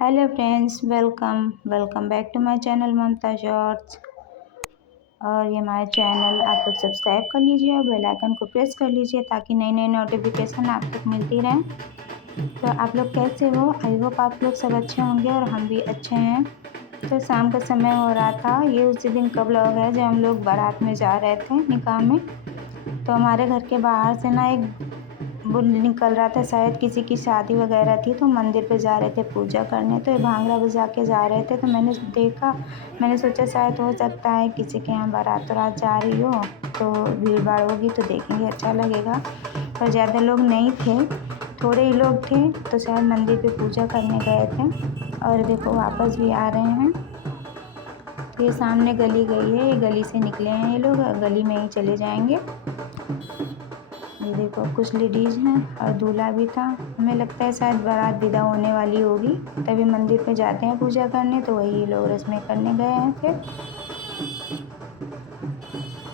Hello friends, welcome back to my channel Mamta shorts. और ये हमारे चैनल आप लोग सब्सक्राइब कर लीजिए और बेल आइकन को प्रेस कर लीजिए ताकि नई नई नोटिफिकेशन आप तक मिलती रहें। तो आप लोग कैसे हो? आई होप आप लोग सब अच्छे होंगे और हम भी अच्छे हैं। तो शाम का समय हो रहा था, ये उसी दिन का ब्लॉग है जब हम लोग बारात में जा रहे थे निकाह में। तो हमारे घर के बाहर से ना एक वो निकल रहा था, शायद किसी की शादी वगैरह थी तो मंदिर पे जा रहे थे पूजा करने। तो ये भांगड़ा बजा के जा रहे थे तो मैंने देखा, मैंने सोचा शायद हो सकता है किसी के यहाँ बारात रात जा रही हो तो भीड़ भाड़ होगी तो देखेंगे, अच्छा लगेगा। पर ज़्यादा लोग नहीं थे, थोड़े ही लोग थे तो शायद मंदिर पे पूजा करने गए थे। और देखो वापस भी आ रहे हैं। तो ये सामने गली गई है, ये गली से निकले हैं ये लोग, गली में ही चले जाएंगे। ये देखो कुछ लेडीज़ हैं और दूल्हा भी था। हमें लगता है शायद बारात विदा होने वाली होगी, तभी मंदिर पे जाते हैं पूजा करने, तो वही लोग रस्में करने गए हैं फिर।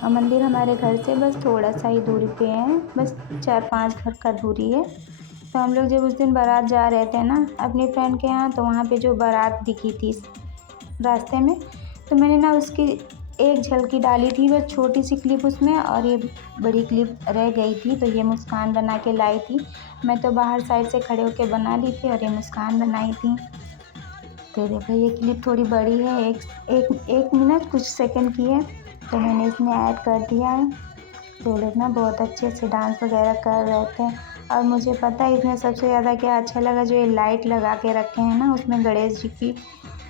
और मंदिर हमारे घर से बस थोड़ा सा ही दूरी पे है, बस 4-5 घर का दूरी है। तो हम लोग जब उस दिन बारात जा रहे थे ना अपनी फ्रेंड के यहाँ, तो वहाँ पे जो बारात दिखी थी रास्ते में, तो मैंने ना उसकी एक झलकी डाली थी, बस छोटी सी क्लिप उसमें, और ये बड़ी क्लिप रह गई थी तो ये मुस्कान बना के लाई थी। मैं तो बाहर साइड से खड़े होके बना ली थी और ये मुस्कान बनाई थी। तो देखो ये क्लिप थोड़ी बड़ी है, एक मिनट कुछ सेकंड की है, तो मैंने इसमें ऐड कर दिया है। तो लोग ना बहुत अच्छे से डांस वगैरह कर रहे थे। और मुझे पता है इसमें सबसे ज़्यादा क्या अच्छा लगा, जो ये लाइट लगा के रखे हैं ना, उसमें गणेश जी की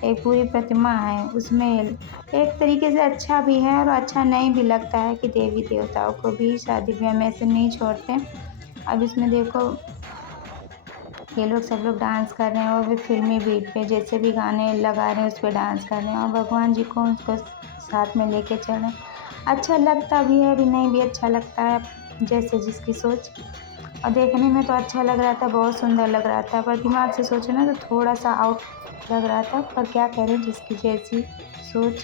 एक पूरी प्रतिमा है उसमें। एक तरीके से अच्छा भी है और अच्छा नहीं भी लगता है कि देवी देवताओं को भी शादी ब्याह में ऐसे नहीं छोड़ते। अब इसमें देखो ये लोग सब लोग डांस कर रहे हैं, और भी फिल्मी बीट पे जैसे भी गाने लगा रहे हैं उस पर डांस कर रहे हैं, और भगवान जी को उसको साथ में लेके चल रहे हैं। अच्छा लगता भी है, भी नहीं भी अच्छा लगता है, जैसे जिसकी सोच। और देखने में तो अच्छा लग रहा था, बहुत सुंदर लग रहा था, पर दिमाग से सोचो ना तो थोड़ा सा आउट लग रहा था, पर क्या करें जिसकी जैसी सोच।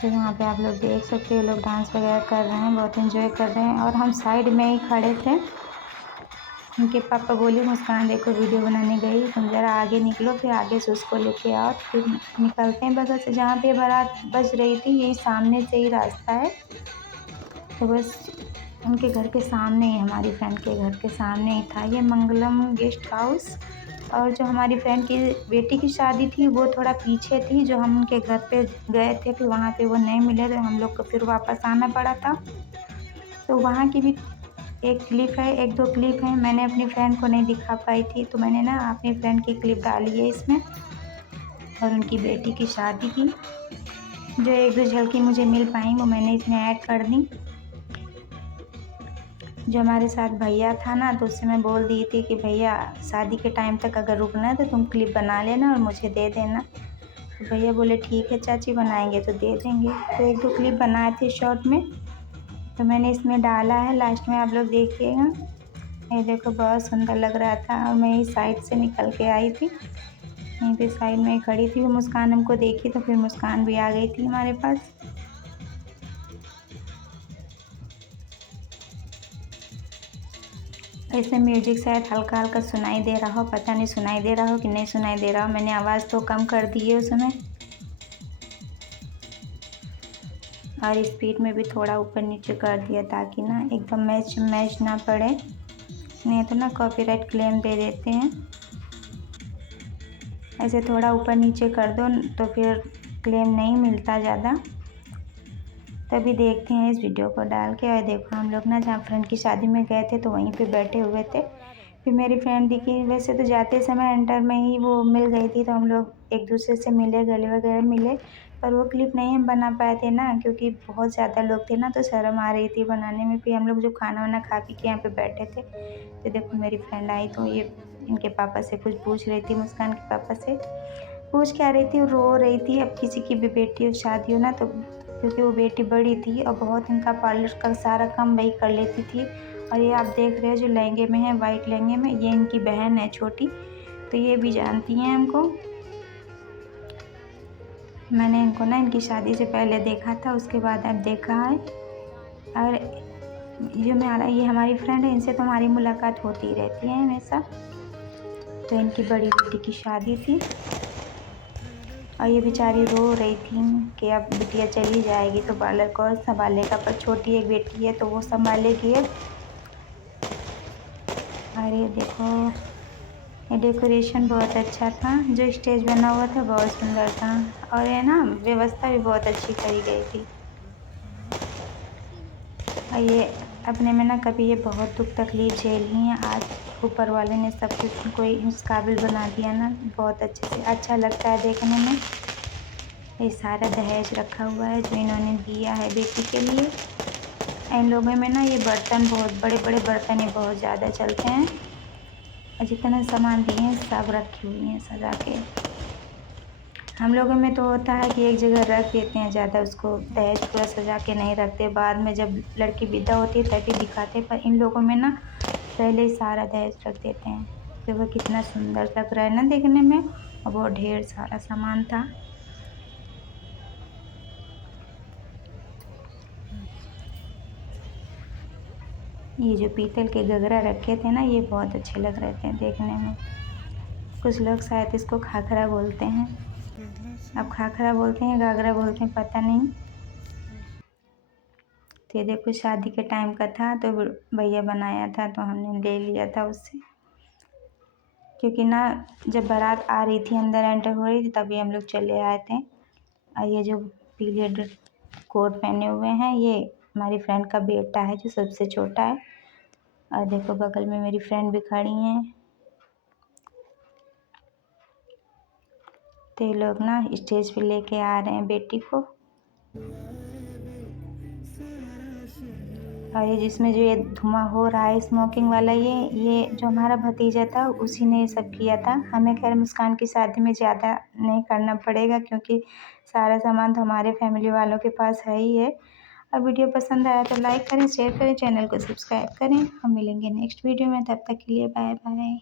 तो यहाँ पे आप लोग देख सकते हो, लोग डांस वगैरह कर रहे हैं, बहुत एंजॉय कर रहे हैं, और हम साइड में ही खड़े थे। उनके पापा बोले मुस्कान देखो वीडियो बनाने गई, तुम ज़रा आगे निकलो, फिर आगे से उसको लेके आओ, फिर निकलते हैं बगल से जहाँ पे बारात बज रही थी, यही सामने से ही रास्ता है। तो बस उनके घर के सामने ही, हमारी फ्रेंड के घर के सामने ही था ये मंगलम गेस्ट हाउस। और जो हमारी फ्रेंड की बेटी की शादी थी वो थोड़ा पीछे थी, जो हम उनके घर पे गए थे फिर वहाँ पे वो नहीं मिले, तो हम लोग को फिर वापस आना पड़ा था। तो वहाँ की भी एक क्लिप है, एक दो क्लिप है, मैंने अपनी फ्रेंड को नहीं दिखा पाई थी तो मैंने ना अपनी फ्रेंड की क्लिप डाली है इसमें। और उनकी बेटी की शादी की जो एक दो झलकी मुझे मिल पाई वो मैंने इसमें ऐड कर दी। जो हमारे साथ भैया था ना, तो उससे मैं बोल दी थी कि भैया शादी के टाइम तक अगर रुकना है तो तुम क्लिप बना लेना और मुझे दे देना। तो भैया बोले ठीक है चाची, बनाएंगे तो दे देंगे। तो एक दो क्लिप बनाए थे शॉर्ट में, तो मैंने इसमें डाला है, लास्ट में आप लोग देखिएगा। ये देखो बहुत सुंदर लग रहा था, और मैं इस साइड से निकल के आई थी, यहीं पे साइड में ही खड़ी थी। वो मुस्कान हमको देखी तो फिर मुस्कान भी आ गई थी हमारे पास। ऐसे म्यूजिक शायद हल्का हल्का सुनाई दे रहा हो, पता नहीं सुनाई दे रहा हो कि नहीं सुनाई दे रहा हो, मैंने आवाज़ तो कम कर दी है उसमें, और स्पीड में भी थोड़ा ऊपर नीचे कर दिया ताकि ना एकदम मैच ना पड़े, नहीं तो ना कॉपीराइट क्लेम दे देते हैं। ऐसे थोड़ा ऊपर नीचे कर दो तो फिर क्लेम नहीं मिलता ज़्यादा। तभी देखते हैं इस वीडियो को डाल के। और देखो हम लोग ना जहाँ फ्रेंड की शादी में गए थे तो वहीं पे बैठे हुए थे, फिर मेरी फ्रेंड दिखी, वैसे तो जाते समय एंटर में ही वो मिल गई थी, तो हम लोग एक दूसरे से मिले, गले वगैरह मिले, पर वो क्लिप नहीं हम बना पाए थे ना क्योंकि बहुत ज़्यादा लोग थे ना, तो शर्म आ रही थी बनाने में। फिर हम लोग जो खाना वाना खा पी के यहाँ पे बैठे थे, तो देखो मेरी फ्रेंड आई तो ये इनके पापा से कुछ पूछ रही थी, मुस्कान के पापा से पूछ क्या रही थी, रो रही थी। अब किसी की भी बेटी हो शादी हो ना, तो क्योंकि वो बेटी बड़ी थी और बहुत इनका पार्लर का सारा काम वही कर लेती थी। और ये आप देख रहे हो जो लहंगे में है, वाइट लहंगे में, ये इनकी बहन है छोटी, तो ये भी जानती हैं हमको। मैंने इनको ना इनकी शादी से पहले देखा था, उसके बाद अब देखा है। और ये हमारी फ्रेंड है, इनसे तो हमारी मुलाकात होती रहती है हमेशा। तो इनकी बड़ी बेटी की शादी थी और ये बेचारी रो रही थी कि अब बिटिया चली जाएगी तो पार्लर कौन संभालेगा, पर छोटी एक बेटी है तो वो संभालेगी अब। और ये देखो, ये डेकोरेशन बहुत अच्छा था, जो स्टेज बना हुआ था बहुत सुंदर था और ये ना व्यवस्था भी बहुत अच्छी करी गई थी। और ये अपने में ना कभी ये बहुत दुख तकलीफ झेली हैं, आज ऊपर वाले ने सब कुछ इनको इस काबिल बना दिया ना, बहुत अच्छे से अच्छा लगता है देखने में। ये सारा दहेज रखा हुआ है जो इन्होंने दिया है बेटी के लिए। इन लोगों में ना ये बर्तन, बहुत बड़े बड़े बर्तन ये बहुत ज़्यादा चलते हैं और जितना सामान दिए हैं सब रखी हुई हैं सजा के। हम लोगों में तो होता है कि एक जगह रख देते हैं, ज़्यादा उसको दहेज पूरा सजा के नहीं रखते, बाद में जब लड़की विदा होती है तभी दिखाते। पर इन लोगों में ना पहले ही सारा दहेज रख देते हैं। देखो कितना सुंदर लग रहा है ना देखने में, और बहुत ढेर सारा सामान था। ये जो पीतल के गगरा रखे थे ना, ये बहुत अच्छे लग रहे थे देखने में। कुछ लोग शायद इसको खाखरा बोलते हैं, अब खाखरा बोलते हैं गागरा बोलते हैं पता नहीं। तो ये देखो शादी के टाइम का था तो भैया बनाया था तो हमने ले लिया था उससे, क्योंकि ना जब बारात आ रही थी अंदर एंटर हो रही थी तभी हम लोग चले आए थे। और ये जो पीले कोट पहने हुए हैं ये हमारी फ्रेंड का बेटा है जो सबसे छोटा है। और देखो बगल में मेरी फ्रेंड भी खड़ी हैं। तो ये लोग ना स्टेज पे लेके आ रहे हैं बेटी को। और ये जिसमें जो ये धुआं हो रहा है स्मोकिंग वाला, ये जो हमारा भतीजा था उसी ने ये सब किया था। हमें खैर मुस्कान की शादी में ज़्यादा नहीं करना पड़ेगा क्योंकि सारा सामान तो हमारे फैमिली वालों के पास है ही है। अब वीडियो पसंद आया तो लाइक करें, शेयर करें, चैनल को सब्सक्राइब करें। हम मिलेंगे नेक्स्ट वीडियो में, तब तक के लिए बाय बाय।